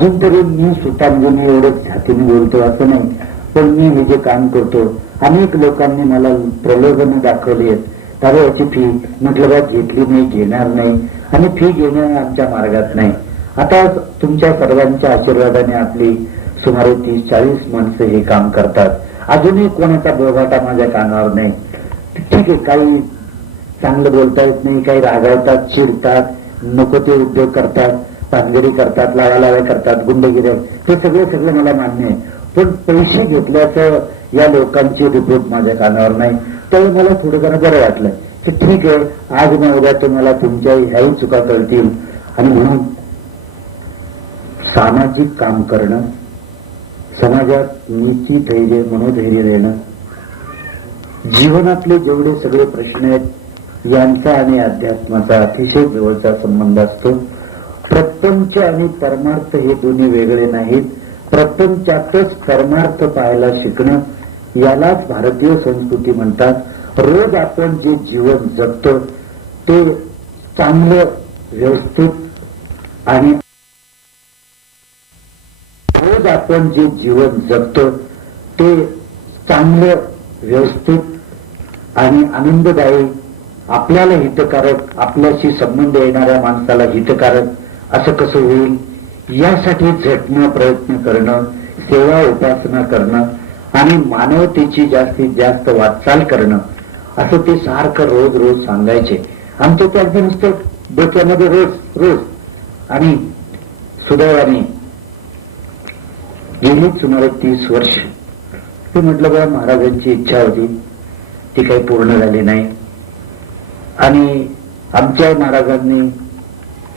अजून तरी मी सुतांगणी एवढं छातीने बोलतो असं नाही पण मी हे जे काम करतो अनेक लोकांनी मला प्रलोभन दाखवली आहेत. त्याला याची फी म्हटलं बा घेतली नाही घेणार नाही आणि फी घेणं आमच्या मार्गात नाही. आता तुमच्या सर्वांच्या आशीर्वादाने आपली सुमारे तीस चाळीस माणसं हे काम करतात. अजूनही कोणाचा बोभाटा माझ्या कानावर नाही. ठीक आहे काही चांगलं बोलता येत नाही काही रागावतात चिरतात नको ते उद्योग करतात. पानगिरी करतात लावालाव्या करतात गुंडगिरी. हे सगळं सगळं मला मान्य आहे. पण पैसे घेतल्याचं या लोकांची रिपोर्ट माझ्या कानावर नाही. त्यावेळी मला थोडं जरा बरं वाटलं की ठीक आहे आज ना उद्या तुम्हाला तुमच्या ह्याही चुका कळतील. आणि म्हणून सामाजिक काम करणं समाजात नीती धैर्य मनोधैर्य देणं जीवनातले जेवढे सगळे प्रश्न आहेत यांचा आणि अध्यात्माचा अतिशय जवळचा संबंध असतो. प्रपंच आणि परमार्थ हे दोन्ही वेगळे नाहीत. प्रपंचातच परमार्थ पाहायला शिकणं यालाच भारतीय संस्कृती म्हणतात. रोज आपण जे जीवन जगतो ते चांगलं व्यवस्थित आणि रोज आपण जे जीवन जगतो ते चांगलं व्यवस्थित आणि आनंददायी आपल्याला हितकारक आपल्याशी संबंध येणाऱ्या माणसाला हितकारक असं कसं होईल? यासाठी झटणं प्रयत्न करणं सेवा उपासना करणं आणि मानवतेची जास्तीत जास्त वाटचाल करणं असं ते सारखं रोज रोज सांगायचे. आमचं त्यांचं नुसतं डोक्यामध्ये रोज रोज. आणि सुदैवाने गेली सुमारे तीस वर्ष. ते म्हटलं बा महाराजांची इच्छा होती. ती काही पूर्ण झाली नाही. आणि आमच्या महाराजांनी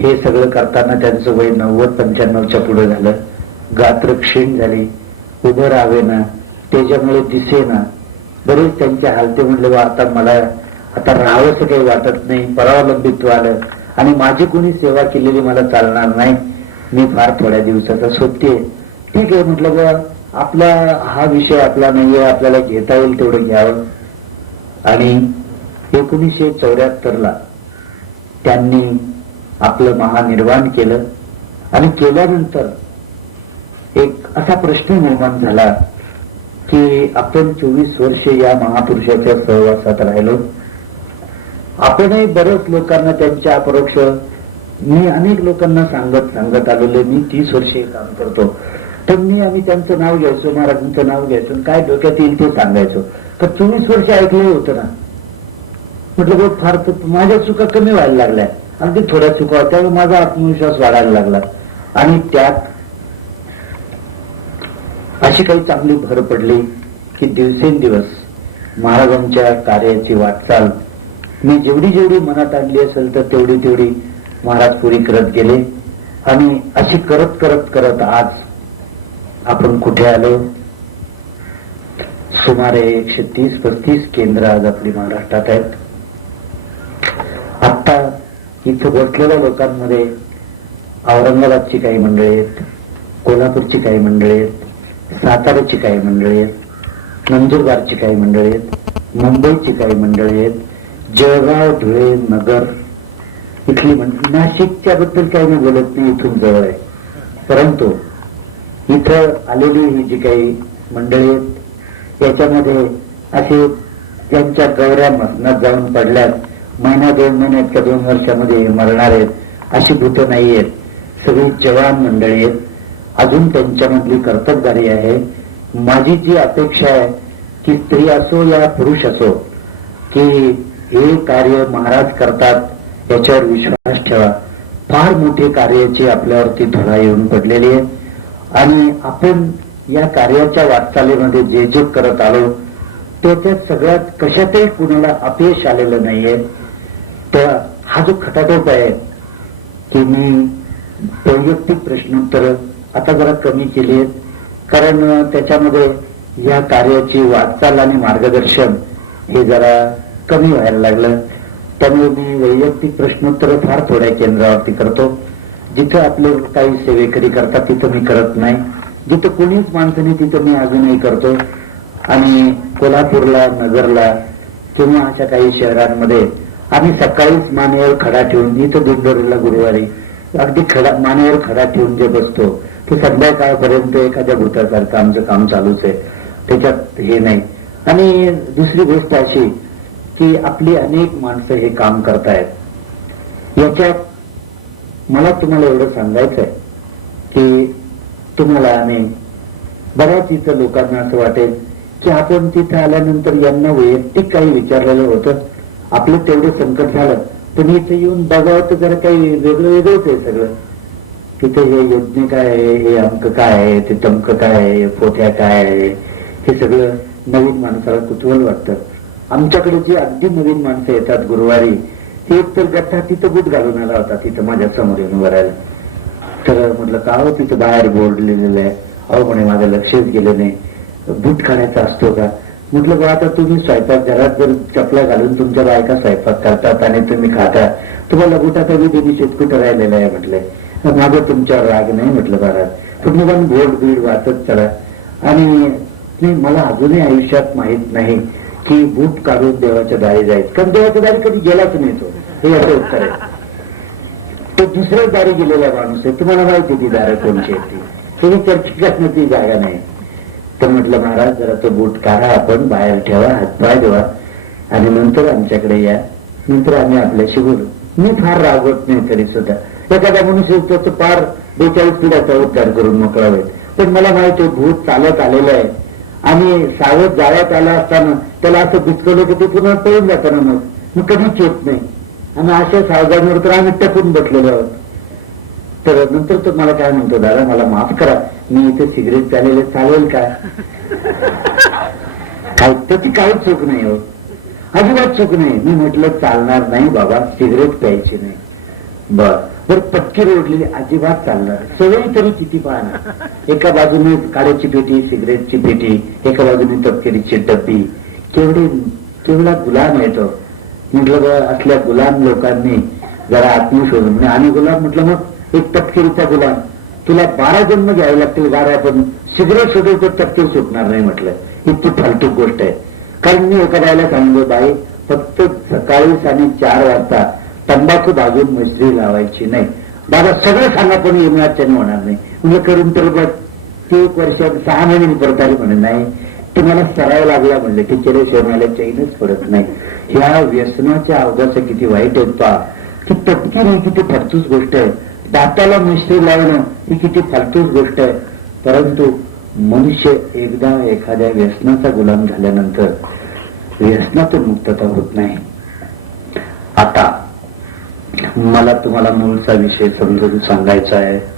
हे सगळं करताना त्यांचं वय नव्वद पंच्याण्णवच्या पुढे झालं. गात्र क्षीण झाली. उभं राहावे ना त्याच्यामुळे दिसे ना बरेच त्यांच्या हालते म्हणले बा आता मला आता राहावंसं काही वाटत नाही. परावलंबित्व आलं. आणि माझी कोणी सेवा केलेली मला चालणार नाही. मी फार थोड्या दिवसाचा सोबते ठीक आहे म्हटलं बा आपला हा विषय आपला नाहीये. आपल्याला घेता येईल तेवढं घ्यावं. आणि एकोणीसशे चौऱ्याहत्तरला त्यांनी आपलं महानिर्वाण केलं. आणि केल्यानंतर एक असा प्रश्न निर्माण झाला की आपण चोवीस वर्षे या महापुरुषाच्या सहवासात राहिलो. आपणही बरेच लोकांना त्यांच्या अपरोक्ष मी अनेक लोकांना सांगत सांगत आलेलो मी तीस वर्षे काम करतो. तर मी आम्ही त्यांचं नाव घ्यायचो महाराजांचं नाव घ्यायचो. काय डोक्यात येईल ते सांगायचो. तर चोवीस वर्ष ऐकलं होतं ना. म्हटलं बघ फार माझ्या चुका कमी व्हायला लागल्या. अगदी थोड्या चुका होत्या माझा आत्मविश्वास वाढायला लागला. आणि त्यात अशी काही चांगली भर पडली की दिवसेंदिवस महाराजांच्या कार्याची वाटचाल मी जेवढी जेवढी मनात आणली असेल तर तेवढी तेवढी महाराज पुरी करत गेले. आणि अशी करत करत करत आज आपण कुठे आलो? सुमारे एकशे तीस पस्तीस केंद्र आज आपली महाराष्ट्रात आहेत. इथं बसलेल्या लोकांमध्ये औरंगाबादची काही मंडळी आहेत कोल्हापूरची काही मंडळी आहेत साताऱ्याची काही मंडळी आहेत नंदुरबारची काही मंडळी आहेत मुंबईची काही मंडळी आहेत जळगाव धुळे नगर इथली मंडळी. नाशिकच्या बद्दल काही मी बोलत नाही इथून जवळ आहे. परंतु इथं आलेली ही जी काही मंडळी आहेत याच्यामध्ये असे त्यांच्या गौऱ्या मसनात जाऊन पडल्यात. महिना दोन महिन्यात का दोन वर्षामध्ये मरणार आहेत अशी भूत नाही आहेत. सगळी जवान मंडळी आहेत. अजून त्यांच्यामधली कर्तबदारी आहे. माझी जी अपेक्षा आहे की स्त्री असो या पुरुष असो की हे कार्य महाराज करतात याच्यावर विश्वास ठेवा. फार मोठी कार्याची आपल्यावरती धुरा येऊन पडलेली आहे. आणि आपण या कार्याच्या वाटचालीमध्ये जे जे करत आलो त्याच्यात सगळ्यात कशातही कुणाला अपयश आलेलं नाहीये. तर हा जो खटाटोप आहे की मी वैयक्तिक प्रश्नोत्तर आता जरा कमी केली आहेत. कारण त्याच्यामध्ये या कार्याची वाटचाल आणि मार्गदर्शन हे जरा कमी व्हायला लागलं. त्यामुळे मी वैयक्तिक प्रश्नोत्तर फार थोड्या केंद्रावरती करतो. जिथं आपले काही सेवेकरी करतात तिथं मी करत नाही. जिथं कोणीच माणसं नाही तिथं मी अजूनही करतो. आणि कोल्हापूरला नगरला किंवा अशा काही शहरांमध्ये आम्ही सकाळीच मानेवर खडा ठेवून तर दिंडोरीला गुरुवारी अगदी खडा मानेवर खडा ठेवून जे बसतो ते संध्याकाळपर्यंत एखाद्या भूतासारखं आमचं काम चालूच आहे. त्याच्यात हे नाही. आणि दुसरी गोष्ट अशी की आपली अनेक माणसं हे काम करतायत. याच्यात मला तुम्हाला एवढं सांगायचं आहे की तुम्हाला आणि बऱ्याच इथं लोकांना असं वाटेल की आपण तिथे आल्यानंतर यांना वैयक्तिक काही विचारलेलं होतं. आपलं तेवढं संकट झालं. पण इथे येऊन बघावं तर जरा काही वेगळं वेगळंच आहे सगळं. तिथे हे योजने काय आहे हे अंक काय आहे ते तमक काय आहे हे काय आहे हे सगळं नवीन माणसाला कुतूहल वाटतं. आमच्याकडे जे अगदी नवीन माणसं येतात गुरुवारी ते एक तर गठ्ठा तिथं बूट घालून आला होता तिथं माझ्यासमोर येऊन भरायला तर म्हटलं का हो तिथं बाहेर बोर्ड लिहिलेलं आहे? अहो म्हणे माझं लक्षच गेलं नाही. बूट काढायचा असतो का? म्हटलं बा आता तुम्ही स्वयंपाक घरात जर चपला घालून तुमच्या बायका स्वयंपाक करतात आणि तुम्ही खाता तुम्हाला बुटाचा विधी शेतकुट राहिलेला आहे? म्हटलंय माझं तुमच्यावर राग नाही म्हटलं बाळा. तुम्ही पण गोड बीड वाचत चला. आणि नाही मला अजूनही आयुष्यात माहीत नाही की बूट काढून देवाच्या दारी जायचं. कारण देवाच्या दारी कधी गेलाच नाही तो. हे असं उत्तर आहे. तो दुसऱ्याच दारी गेलेला माणूस आहे. तुम्हाला माहिती ती दारं कोणची आहे ती. तुम्ही चर्चा ती जागा नाही. तर म्हटलं महाराज जरा तो बूट काढा आपण बाहेर ठेवा हातपाय देवा आणि नंतर आमच्याकडे या. नंतर आम्ही आपल्याशी बोलू. मी फार रागवत नाही तरी सुद्धा. एखादा मनुष्य तो तो फार बेचाळीस पिढ्याचा उद्धार करून मोकळा होईल. पण मला माहिती आहे, भूत चालत आलेलं आहे. आणि सावध जाळ्यात आला असताना त्याला असं बिचकवलं की ते पुन्हा पळून जाताना मग. मग कधीच येत नाही. आणि अशा सावधानवर तर आम्ही टपून बसलेलो आहोत. तर नंतर तो मला काय म्हणतो दादा मला माफ करा. मी इथे सिगरेट प्यालेले चालेल का? काय त्याची काहीच चूक नाही हो. अजिबात चूक नाही. मी म्हटलं चालणार नाही बाबा सिगरेट प्यायची नाही. बर. बर पटकी रोडलेली अजिबात चालणार सवयी तरी किती पाहणार. एका बाजूने काड्याची पेटी सिगरेटची पेटी एका बाजूने तपकिरीची डब्बी केवढे केवढा गुलाम येतो म्हटलं असल्या गुलाम लोकांनी जरा आत्मशोधन आणि गुलाम म्हटलं मग एक तपकिरीचा गुलाम. तुला बारा जन्म घ्यावे लागतील बारा पण सिगरेट शोधव तर तपकीर सुटणार नाही म्हटलं. इतकी फालतू गोष्ट आहे. कारण मी एखाद्याला सांगितलं बाई फक्त सकाळी आणि चार वाजता तंबाखू भाजून मैत्री लावायची नाही. बाबा सगळं सांगा पण येण्याच्याने होणार नाही. म्हणजे करून तर बघ. ती एक वर्षात सहा महिने परत आली म्हणे नाही. तुम्हाला सराव लागला म्हणले की चिरे मला चैनच पडत नाही. ह्या व्यसनाच्या अवघाचं किती वाईट आहेत पा. की तपकीर ही किती फालतूच गोष्ट आहे. दाताला मिस्त्री लावणं ही किती फालतूच गोष्ट आहे. परंतु मनुष्य एकदा एखाद्या व्यसनाचा गुलाम झाल्यानंतर व्यसनातून मुक्तता होत नाही. आता मला तुम्हाला मूळचा विषय समजून सांगायचा आहे.